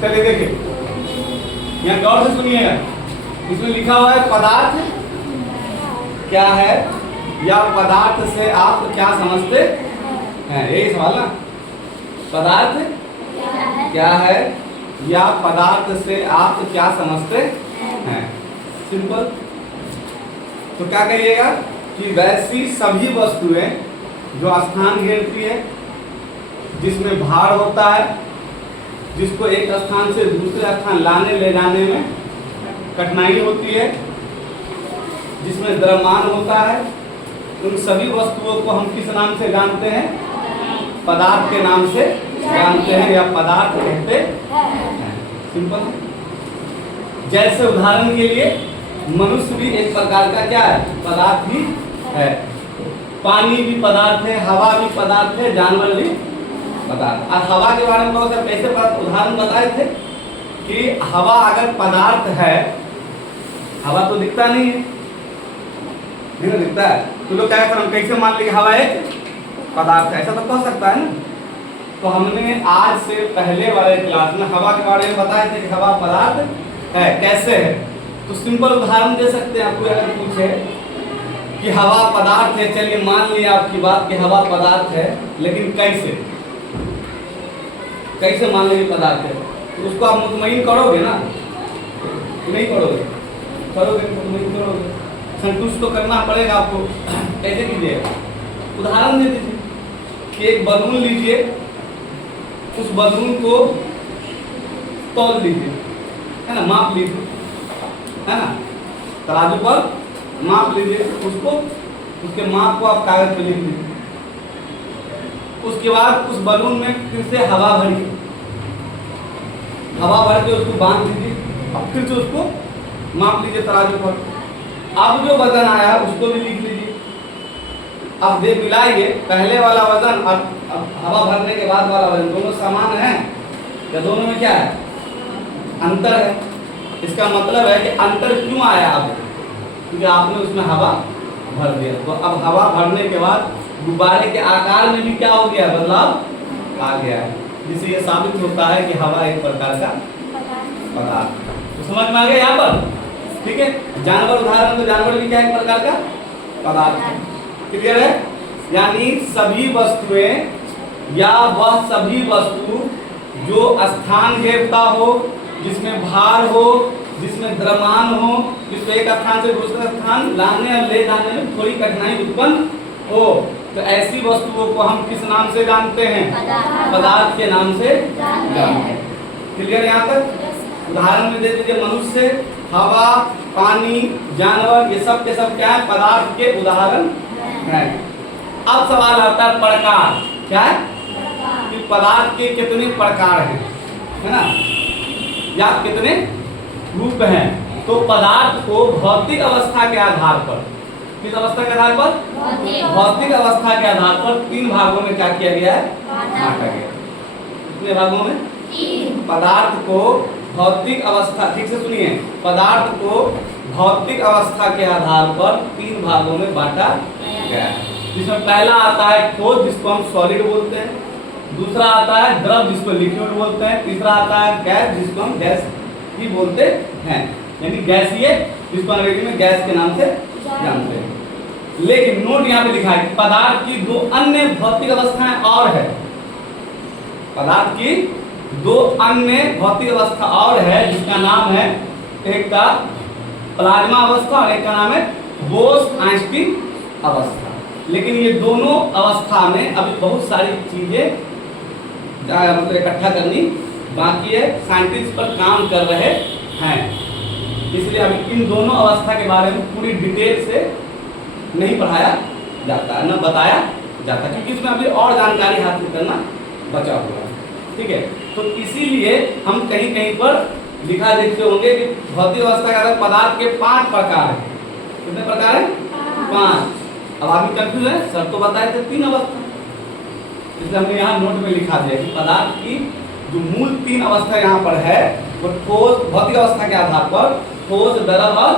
चलिए देखिए, यहाँ गौर से सुनिएगा। इसमें लिखा हुआ है पदार्थ क्या है या पदार्थ से आप क्या समझते हैं, यही सवाल ना। पदार्थ क्या है या पदार्थ से आप क्या समझते हैं, सिंपल। तो क्या कहिएगा कि वैसी सभी वस्तुएं जो स्थान घेरती है, जिसमें भार होता है, जिसको एक स्थान से दूसरे स्थान लाने ले जाने में कठिनाई होती है, जिसमें द्रव्यमान होता है, उन सभी वस्तुओं को हम किस नाम से जानते हैं, पदार्थ के नाम से जानते हैं या पदार्थ कहते हैं। सिंपल। जैसे उदाहरण के लिए मनुष्य भी एक प्रकार का क्या है, पदार्थ ही है। पानी भी पदार्थ है, हवा भी पदार्थ है, जानवर भी पदार्थ। और हवा के बारे में बहुत सारे कैसे उदाहरण बताए थे कि हवा अगर पदार्थ है, हवा तो दिखता नहीं है, नहीं ना दिखता है, तो लोग क्या करते हैं, कैसे मान लीजिए हवा एक पदार्थ है, ऐसा तो कह सकता है ना। तो हमने आज से पहले वाले क्लास में हवा के बारे में बताए थे कि हवा पदार्थ है, कैसे है। तो सिंपल उदाहरण दे सकते हैं। आपको अगर पूछे कि हवा पदार्थ है, चलिए मान लिया आपकी बात कि हवा पदार्थ है, लेकिन कैसे, कैसे मान लीजिए पदार्थ है, तो उसको आप मुतमईन करोगे ना, नहीं करोगे, करोगे मुतमईन करोगे, संतुष्ट तो करना पड़ेगा आपको। कैसे कीजिएगा, उदाहरण दे दीजिए कि एक बलून लीजिए, उस बलून को तौल लीजिए, है ना, माप लीजिए, है ना, तराजू पर माप लीजिए उसको, उसके माप को आप कागज पर लिख लीजिए। उसके बाद उस बलून में फिर से हवा भरिए, हवा भर के उसको बांध दीजिए, अब फिर से उसको माप लीजिए तराजू पर। अब जो वजन आया उसको भी लिख लीजिए। अब दे मिलाइए, पहले वाला वजन और हवा भरने के बाद वाला वजन, दोनों समान है या दोनों में क्या है, अंतर है। इसका मतलब है कि अंतर क्यों आया, अब क्योंकि आपने उसमें हवा भर दिया। तो अब हवा भरने के बाद गुब्बारे के आकार में भी क्या हो गया, बदलाव आ गया है, जिससे यह साबित होता है कि हवा एक प्रकार का पदार्थ। तो समझ में आ गया यहाँ पर, ठीक है। जानवर उदाहरण, तो जानवर भी क्या एक प्रकार का पदार्थ है, क्लियर है। यानी सभी वस्तुएं या वह सभी वस्तु जो स्थान घेरता हो, जिसमें भार हो, जिसमें द्रव्यमान हो, जिसमें एक स्थान से दूसरे स्थान लाने और ले जाने में थोड़ी कठिनाई उत्पन्न हो, तो ऐसी वस्तुओं को हम किस नाम से जानते हैं, पदार्थ के नाम से जानते हैं। क्लियर यहाँ तक। उदाहरण में दे दीजिए, मनुष्य, हवा, पानी, जानवर, ये सब के सब क्या है, पदार्थ के उदाहरण हैं। अब सवाल आता है प्रकार, क्या है कि पदार्थ के कितने प्रकार हैं, है ना, या कितने रूप हैं। तो पदार्थ को भौतिक अवस्था के आधार पर, किस अवस्था के आधार पर, भौतिक अवस्था के आधार पर 3 भागों में क्या किया गया है, बांटा गया। कितने भागों में, पदार्थ को भौतिक अवस्था, ठीक से सुनिए, पदार्थ को भौतिक अवस्था के आधार पर 3 भागों में बांटा गया है। जिसमें पहला आता है ठोस, जिसको हम सॉलिड बोलते हैं, दूसरा आता है द्रव, जिसको लिक्विड बोलते हैं, तीसरा आता है गैस, जिसको हम गैस ही बोलते हैं, यानी गैसीय, जिसको अंग्रेजी में गैस के नाम से जानते हैं। लेकिन नोट यहाँ पे लिखा है कि पदार्थ की 2 अन्य भौतिक अवस्थाएं और है, पदार्थ की 2 अन्य भौतिक अवस्था और है, जिसका नाम है, एक का प्लाज्मा अवस्था और एक का नाम है बोस-आइंस्टीन अवस्था। लेकिन ये दोनों अवस्था में अभी बहुत सारी चीजें मतलब इकट्ठा करनी बाकी है, साइंटिस्ट पर काम कर रहे हैं, इसलिए अभी इन दोनों अवस्था के बारे में पूरी डिटेल से नहीं पढ़ाया जाता है, न बताया जाता, क्योंकि इसमें अभी और जानकारी हासिल करना बचा हुआ है, ठीक है। तो इसीलिए हम कहीं कहीं पर लिखा देखते होंगे कि भौतिक अवस्था के अंदर पदार्थ के 5 प्रकार हैं। कितने प्रकार हैं, 5। अब आदमी कंफ्यूज है, सर तो बताए थे 3 अवस्था, इसलिए हमने यहाँ नोट में लिखा दिया कि पदार्थ की जो मूल 3 अवस्था यहाँ पर है, वो ठोस, भौतिक अवस्था के आधार पर ठोस, द्रव और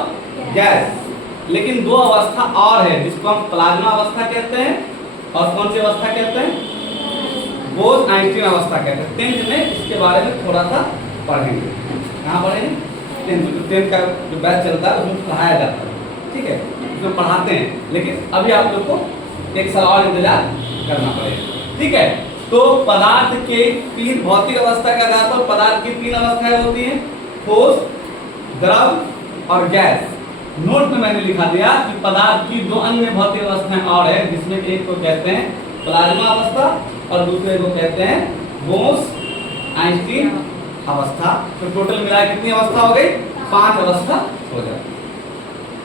गैस। लेकिन 2 अवस्था और है, जिसको हम प्लाज्मा अवस्था कहते हैं, और कौन सी अवस्था कहते हैं, बोस-आइंस्टीन अवस्था कहते हैं। 10th में इसके बारे में थोड़ा सा पढ़ेंगे। कहाँ पढ़ेंगे? 10th का जो बैच चलता है उसमें पढ़ाया जाता है, ठीक है, उसमें पढ़ाते हैं। लेकिन अभी आप लोग को एक साल और इंतजार करना पड़ेगा, ठीक है। तो पदार्थ के 3 भौतिक अवस्था का आधार पर पदार्थ की 3 अवस्थाएं होती हैं, ठोस, द्रव और गैस। नोट में मैंने लिखा दिया कि पदार्थ की 2 अन्य भौतिक अवस्थाएं और है, जिसमें एक को कहते हैं प्लाज्मा अवस्था और दूसरे को कहते हैं बोस-आइंस्टीन अवस्था। तो टोटल मिला कितनी अवस्था हो गई? 5 अवस्था हो जाती है।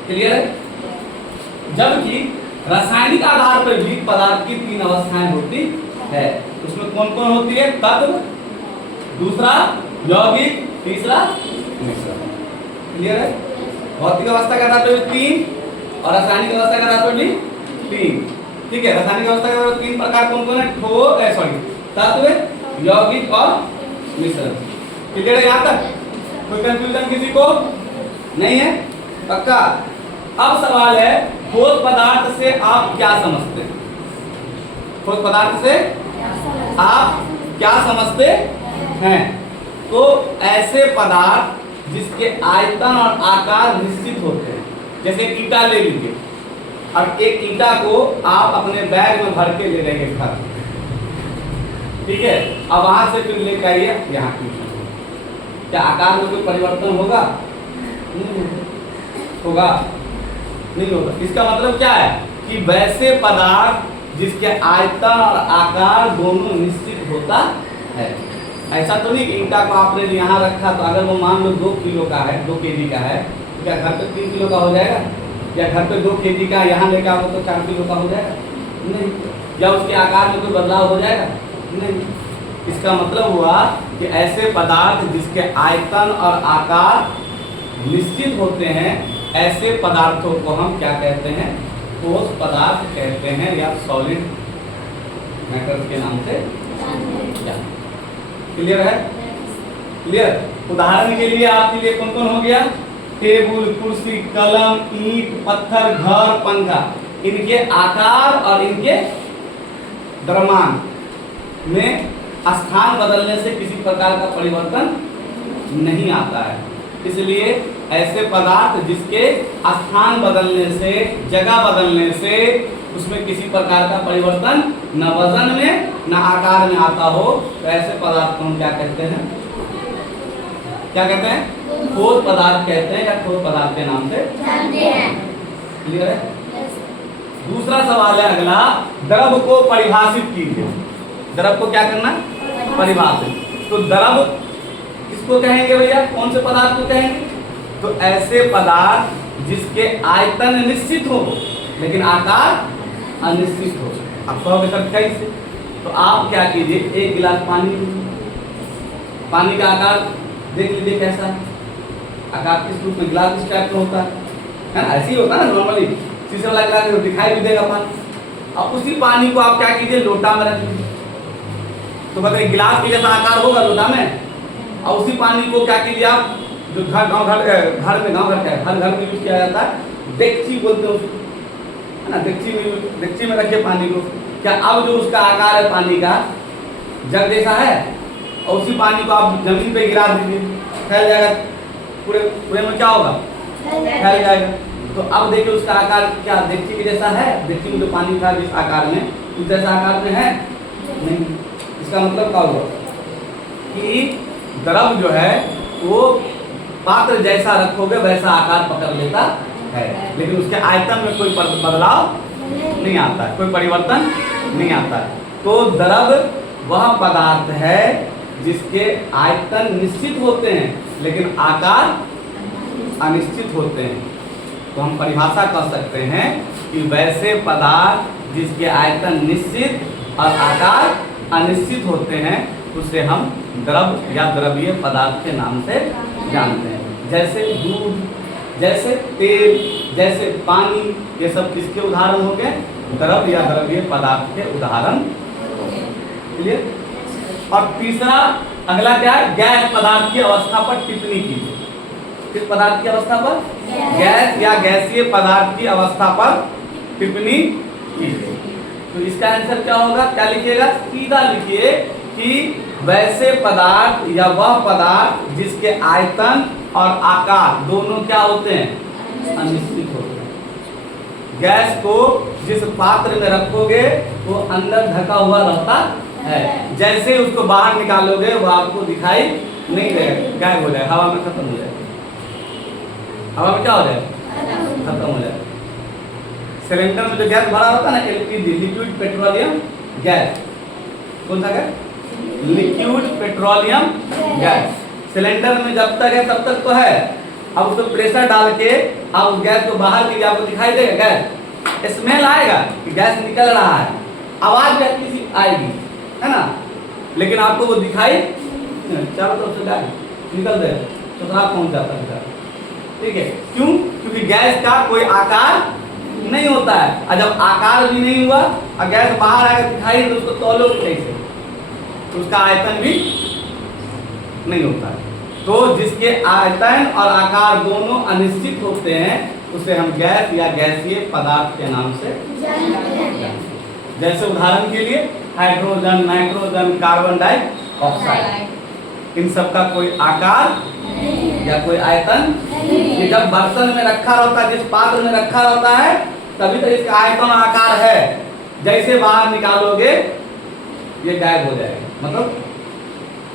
क्लियर है? जबकि रासायनिक आधार पर भी पदार्थ की 3 अवस्थाएं होती है। उसमें कौन कौन होती है? तत्व, दूसरा यौगिक, तीसरा मिश्रण। क्लियर है? भौतिक अवस्था का आधार पर 3 और रासायनिक अवस्था का आधार पर भी 3, ठीक है। रासायनिक अवस्था के 3 प्रकार कौन कौन है? तत्व, यौगिक और मिश्रण। क्लियर है? यहाँ तक कोई कंफ्यूजन किसी को नहीं है? पक्का? अब सवाल है, ठोस पदार्थ से आप क्या समझते हैं? ठोस पदार्थ से आप क्या समझते हैं? तो ऐसे पदार्थ जिसके आयतन और आकार निश्चित होते हैं। जैसे ईंटा ले लीजिए, अब एक ईंटा को आप अपने बैग में भर के ले रहे हैं घर, ठीक है। अब वहां से फिर लेकर आइए यहाँ की, क्या आकार में कोई परिवर्तन होगा? नहीं होगा, नहीं होगा। इसका मतलब क्या है कि वैसे पदार्थ जिसके आयतन और आकार दोनों निश्चित होता है। ऐसा तो नहीं कि ईंटा को आपने यहाँ रखा तो अगर वो मान लो 2 किलो का है, 2 केजी का है, तो क्या घर पे 3 किलो का हो जाएगा? या घर पे 2 केजी का यहाँ लेकर आओ तो 4 किलो का हो जाएगा? नहीं। या उसके आकार में कोई बदलाव हो जाएगा? नहीं। इसका मतलब हुआ कि ऐसे पदार्थ जिसके आयतन और आकार निश्चित होते हैं, ऐसे पदार्थों को हम क्या कहते हैं? ठोस पदार्थ कहते हैं, या सॉलिड मैटर के नाम से। क्लियर है? क्लियर? उदाहरण के लिए आपके लिए कौन कौन हो गया? टेबल, कुर्सी, कलम, ईंट, पत्थर, घर, पंखा। इनके आकार और इनके द्रव्यमान में स्थान बदलने से किसी प्रकार का परिवर्तन नहीं आता है। इसलिए ऐसे पदार्थ जिसके स्थान बदलने से, जगह बदलने से उसमें किसी प्रकार का परिवर्तन न वजन में न आकार में आता हो, तो ऐसे पदार्थ को हम क्या कहते हैं? क्या कहते हैं? ठोस पदार्थ कहते हैं, या ठोस पदार्थ के नाम से जानते हैं। क्लियर है? दूसरा सवाल है अगला, द्रव को परिभाषित कीजिए। द्रव को क्या करना? परिभाषित। तो द्रव किसको कहेंगे भैया? कौन से पदार्थ को कहेंगे? तो ऐसे पदार्थ जिसके आयतन निश्चित हो लेकिन आकार अनिश्चित हो। अब कहोगे सर कैसे? तो आप क्या कीजिए, 1 गिलास पानी, पानी का आकार देख लीजिए कैसा आकार, किस रूप में गिलास इस टाइप का होता है ना? ऐसे ही होता है ना नॉर्मली, शीशे वाला गिलास दिखाई भी देगा पानी। अब उसी पानी को आप क्या कीजिए? लोटा में रख लीजिए, तो बताइए गिलास के जैसा आकार होगा लोटा में। और उसी पानी को क्या कीजिए आप, जो घर में गाँव घर का हर घर में यूज किया जाता है, डेगची बोलते हैं उसको, है ना? डेगची में रखिए पानी को। क्या अब जो उसका आकार है पानी का जग जैसा है, और उसी पानी को आप जमीन पे गिरा दीजिए, फैल जाएगा, पूरे में क्या होगा? फैल जाएगा। तो अब देखिए उसका आकार क्या डेगची के जैसा है? डेगची में जो पानी था जिस आकार में, उस जैसा आकार में है नहीं। इसका मतलब क्या हुआ कि द्रव जो है वो पात्र जैसा रखोगे वैसा आकार पकड़ लेता है, लेकिन उसके आयतन में कोई बदलाव नहीं आता है, कोई परिवर्तन नहीं आता है। तो द्रव वह पदार्थ है जिसके आयतन निश्चित होते हैं लेकिन आकार अनिश्चित होते हैं। तो हम परिभाषा कर सकते हैं कि वैसे पदार्थ जिसके आयतन निश्चित और आकार अनिश्चित होते हैं उसे हम द्रव या द्रवीय पदार्थ के नाम से जानते हैं। जैसे दूध, जैसे तेल, जैसे पानी, ये सब किसके उदाहरण हो गए? द्रव या द्रवीय पदार्थ के उदाहरण। क्लियर? और तीसरा अगला क्या है? गैस पदार्थ की अवस्था पर टिप्पणी कीजिए। किस पदार्थ की अवस्था पर? गैस या गैसीय पदार्थ की अवस्था पर टिप्पणी कीजिए। तो इसका आंसर क्या होगा, क्या लिखिएगा, सीधा लिखिए कि वैसे पदार्थ या वह पदार्थ जिसके आयतन और आकार दोनों क्या होते हैं, अनिश्चित होते हैं। गैस को जिस पात्र में रखोगे वो अंदर ढका हुआ रहता है, जैसे उसको बाहर निकालोगे वो आपको दिखाई नहीं देगा, गायब हो जाएगा, हवा में खत्म हो जाएगा। हवा में क्या हो जाएगा, खत्म हो जाएगा। सिलेंडर में जो गैस भरा होता है ना, एलपीजी, लिक्विड पेट्रोलियम गैस, कौन सा gas, liquid petroleum gas. Cylinder में जब तक है तब तक तो है, अब उसको प्रेशर डाल के आप उस गैस को बाहर लीजिए, आपको दिखाई देगा गैस, स्मेल आएगा कि गैस निकल रहा है, आवाज भी किसी आएगी, है ना, लेकिन आपको वो दिखाई चारों तरफ से गैस निकल जाएगा तो खराब पहुंच जाता है, ठीक है। क्यों, क्योंकि गैस का कोई आकार नहीं होता है, और जब आकार भी नहीं हुआ और गैस बाहर आकर दिखाई तो उसको तौलोगे कैसे, तो उसका आयतन भी नहीं होता है। तो जिसके आयतन और आकार दोनों अनिश्चित होते हैं उसे हम गैस या गैसीय पदार्थ के नाम से जानते हैं। जैसे उदाहरण के लिए हाइड्रोजन, नाइट्रोजन, कार्बन डाइऑक्साइड, इन सब का कोई आकार या कोई आयतन, ये जब बर्तन में रखा रहता है, जिस पात्र में रखा रहता है तभी तो इसका आयतन और आकार है, जैसे बाहर निकालोगे ये गायब हो जाएगा, मतलब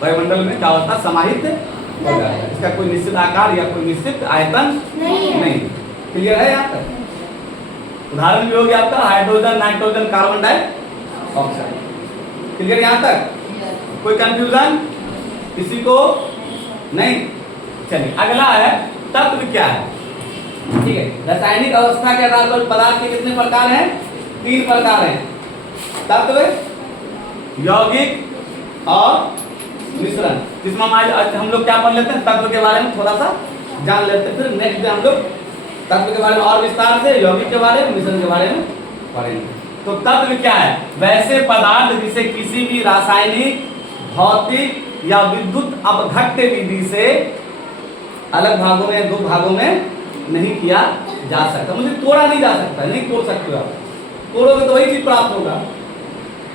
वायुमंडल में क्या होता है, समाहित हो जाएगा, इसका कोई निश्चित आकार या कोई निश्चित आयतन नहीं। क्लियर है यहाँ तक? उदाहरण भी हो गया आपका hydrogen, nitrogen, carbon dioxide. Clear यहाँ तक? कोई कंफ्यूजन किसी को नहीं? चलिए अगला है तत्व क्या है, ठीक है। रासायनिक अवस्था के आधार पर पदार्थ के कितने प्रकार हैं, 3 प्रकार हैं, तत्व, यौगिक और मिश्रण। जिसमें हम लोग क्या पढ़ लेते हैं, तत्व के बारे में थोड़ा सा जान लेते हैं, फिर नेक्स्ट डे हम लोग तत्व के बारे में और विस्तार से, यौगिक के बारे में, मिश्रण के बारे में पढ़ेंगे। तो तत्व क्या है, वैसे पदार्थ जिसे किसी भी रासायनिक, भौतिक या विद्युत अपघट्य विधि से अलग भागों में, 2 भागों में नहीं किया जा सकता, मुझे तोड़ा नहीं जा सकता, नहीं तोड़ सकते आप, तोड़ोगे तो वही चीज प्राप्त होगा,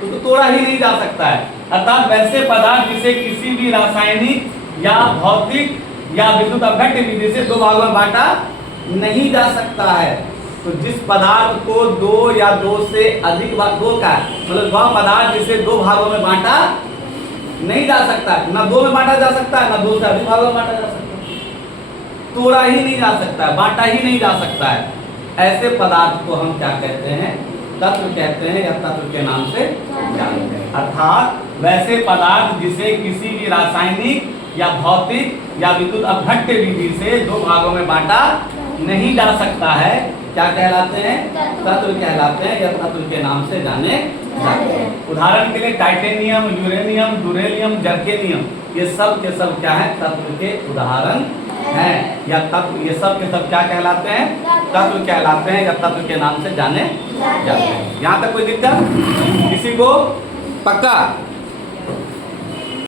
तो तोड़ा ही नहीं जा सकता है। अर्थात वैसे पदार्थ जिसे किसी भी रासायनिक या भौतिक या विद्युत अपघट्य विधि से 2 भागों में बांटा नहीं जा सकता है। तो जिस पदार्थ को 2 या 2 से अधिक भाग, 2 का मतलब वह पदार्थ जिसे 2 भागों में बांटा नहीं जा सकता, ना 2 में बांटा जा सकता है, ना 2 से अधिक भागों में बांटा जा सकता है, तोड़ा ही नहीं जा सकता है, बांटा ही नहीं जा सकता है। ऐसे पदार्थ को हम क्या कहते हैं, तत्व कहते हैं, या तत्व के नाम से जानते हैं। अर्थात वैसे पदार्थ जिसे किसी भी रासायनिक या भौतिक या विद्युत अपघट्य विधि से 2 भागों में बांटा नहीं जा सकता है, क्या कहलाते हैं, तत्व कहलाते हैं, या तत्व के नाम से जाने जाते हैं। उदाहरण के लिए टाइटेनियम, यूरेनियम, डूरेलियम, जर्मेनियम, ये सब के सब क्या है, तत्व के उदाहरण हैं, या तत्व, ये सब के सब क्या कहलाते हैं, तत्व कहलाते हैं, या तत्व के नाम से जाने जाते हैं। यहाँ तक कोई दिक्कत किसी को? पक्का?